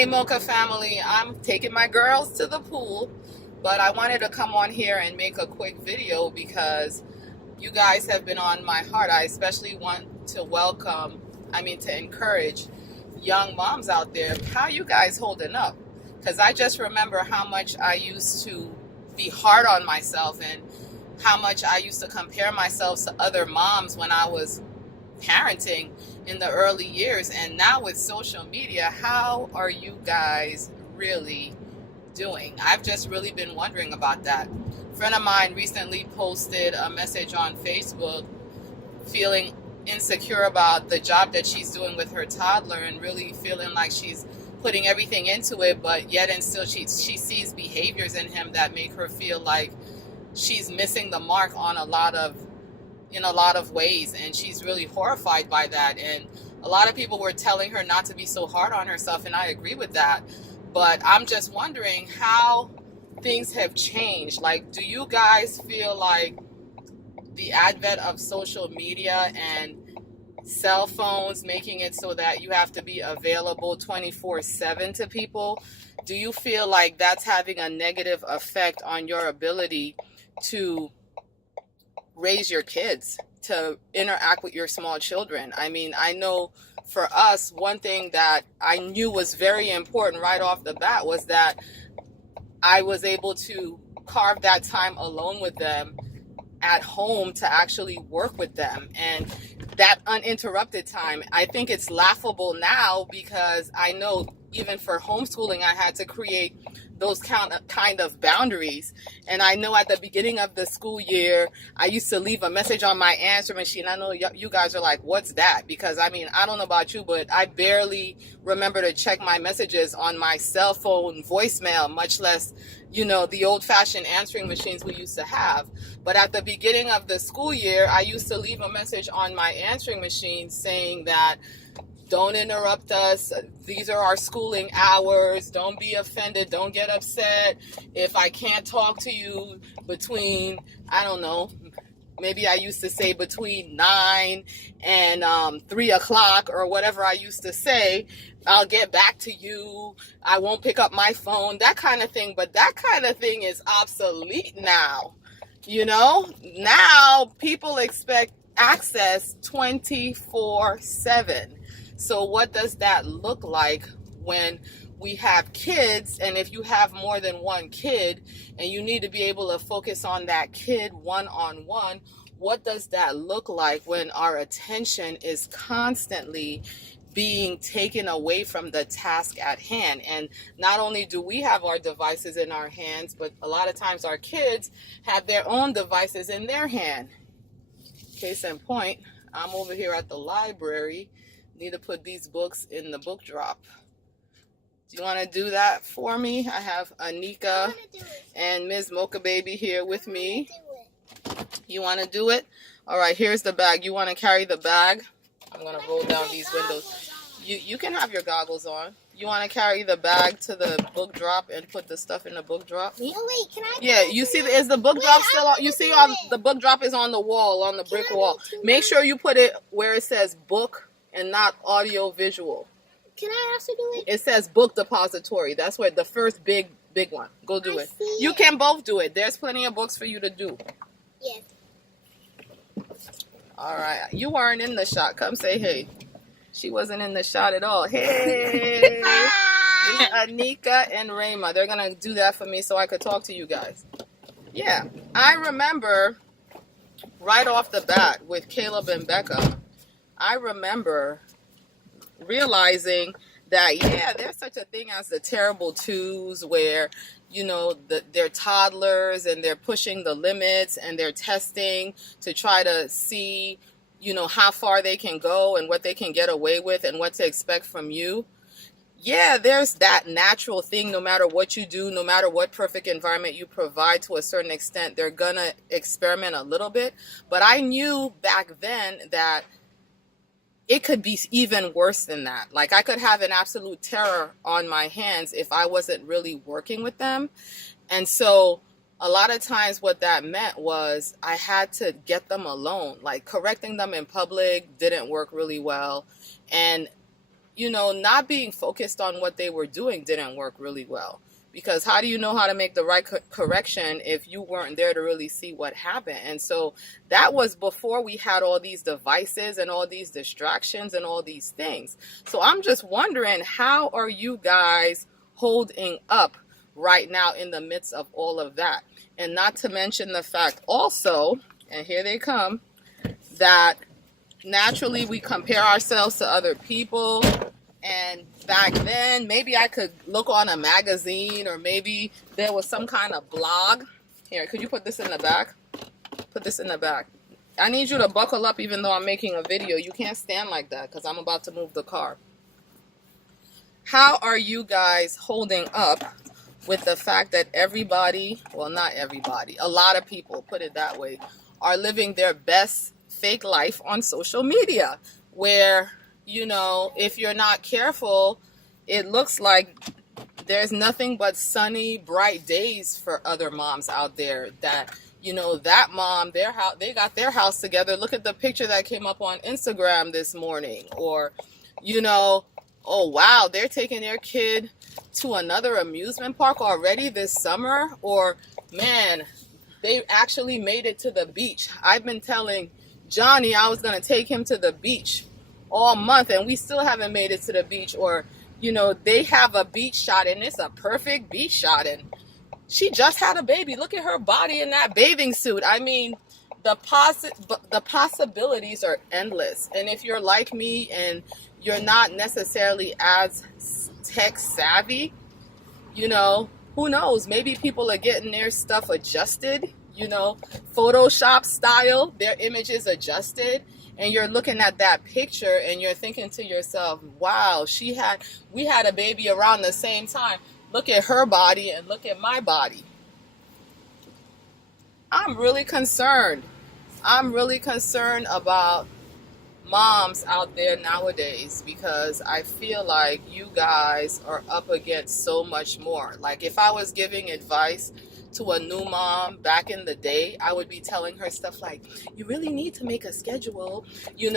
Hey Mocha family, I'm taking my girls to the pool, but I wanted to come on here and make a quick video because you guys have been on my heart. I especially want to to encourage young moms out there. How you guys holding up? Because I just remember how much I used to be hard on myself and how much I used to compare myself to other moms when I was parenting in the early years. And now with social media, how are you guys really doing? I've just really been wondering about that. A friend of mine recently posted a message on Facebook feeling insecure about the job that she's doing with her toddler and really feeling like she's putting everything into it, but yet and still she sees behaviors in him that make her feel like she's missing the mark on in a lot of ways, and she's really horrified by that. And a lot of people were telling her not to be so hard on herself, and I agree with that. But I'm just wondering how things have changed. Like, do you guys feel like the advent of social media and cell phones making it so that you have to be available 24/7 to people, do you feel like that's having a negative effect on your ability to raise your kids, to interact with your small children? I mean, I know for us, one thing that I knew was very important right off the bat was that I was able to carve that time alone with them at home to actually work with them, and that uninterrupted time. I think it's laughable now because I know even for homeschooling I had to create those kind of boundaries. And I know at the beginning of the school year I used to leave a message on my answer machine. I know you guys are like, what's that? Because I mean, I don't know about you, but I barely remember to check my messages on my cell phone voicemail, much less the old-fashioned answering machines we used to have. But at the beginning of the school year I used to leave a message on my answering machine saying that, don't interrupt us. These are our schooling hours. Don't be offended. Don't get upset if I can't talk to you between, I don't know, maybe I used to say between 9 and 3 o'clock or whatever I used to say. I'll get back to you. I won't pick up my phone, that kind of thing. But that kind of thing is obsolete now. Now people expect access 24/7. So what does that look like when we have kids? And if you have more than one kid and you need to be able to focus on that kid one-on-one, what does that look like when our attention is constantly being taken away from the task at hand? And not only do we have our devices in our hands, but a lot of times our kids have their own devices in their hand. Case in point, I'm over here at the library. Need to put these books in the book drop. Do you want to do that for me? I have Anika and Ms. Mocha Baby here with me. You want to do it? All right, here's the bag. You want to carry the bag? I'm going to roll down these windows. You can have your goggles on. You want to carry the bag to the book drop and put the stuff in the book drop? Wait, can I? Yeah, you see, is the book drop still on? You see, the book drop is on the wall, on the brick wall. Make sure you put it where it says book and not audio visual. Can I also do it? It says book depository. That's where the first big one. Go do it. You can both do it. There's plenty of books for you to do. Yes. All right. You weren't in the shot. Come say hey. She wasn't in the shot at all. Hey. Hi. Anika and Rayma. They're going to do that for me so I could talk to you guys. Yeah. I remember right off the bat with Caleb and Becca, I remember realizing that, yeah, there's such a thing as the terrible twos where, they're toddlers and they're pushing the limits and they're testing to try to see, how far they can go and what they can get away with and what to expect from you. Yeah, there's that natural thing. No matter what you do, no matter what perfect environment you provide, to a certain extent, they're going to experiment a little bit. But I knew back then that it could be even worse than that. Like, I could have an absolute terror on my hands if I wasn't really working with them. And so a lot of times what that meant was I had to get them alone. Like, correcting them in public didn't work really well. And not being focused on what they were doing didn't work really well. Because how do you know how to make the right correction if you weren't there to really see what happened? And so that was before we had all these devices and all these distractions and all these things. So I'm just wondering, how are you guys holding up right now in the midst of all of that? And not to mention the fact also, and here they come, that naturally we compare ourselves to other people. And back then, maybe I could look on a magazine, or maybe there was some kind of blog. Here, could you put this in the back? Put this in the back. I need you to buckle up even though I'm making a video. You can't stand like that because I'm about to move the car. How are you guys holding up with the fact that everybody, well, not everybody, a lot of people, put it that way, are living their best fake life on social media, where if you're not careful, it looks like there's nothing but sunny, bright days for other moms out there that, that mom, they got their house together. Look at the picture that came up on Instagram this morning. Or, oh, wow, they're taking their kid to another amusement park already this summer. Or, man, they actually made it to the beach. I've been telling Johnny I was going to take him to the beach all month, and we still haven't made it to the beach. Or, they have a beach shot, and it's a perfect beach shot, and she just had a baby. Look at her body in that bathing suit. I mean, the possibilities are endless. And if you're like me and you're not necessarily as tech savvy, who knows? Maybe people are getting their stuff adjusted, Photoshop style, their images adjusted. And you're looking at that picture and you're thinking to yourself, wow, we had a baby around the same time. Look at her body and look at my body. I'm really concerned. I'm really concerned about moms out there nowadays, because I feel like you guys are up against so much more. Like, if I was giving advice to a new mom back in the day, I would be telling her stuff like, you really need to make a schedule, you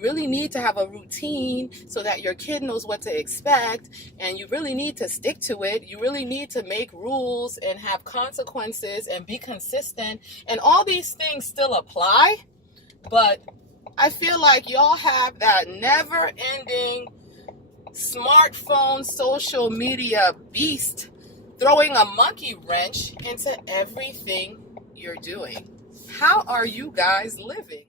really need to have a routine so that your kid knows what to expect, and you really need to stick to it. You really need to make rules and have consequences and be consistent, and all these things still apply. But I feel like y'all have that never-ending smartphone social media beast throwing a monkey wrench into everything you're doing. How are you guys living?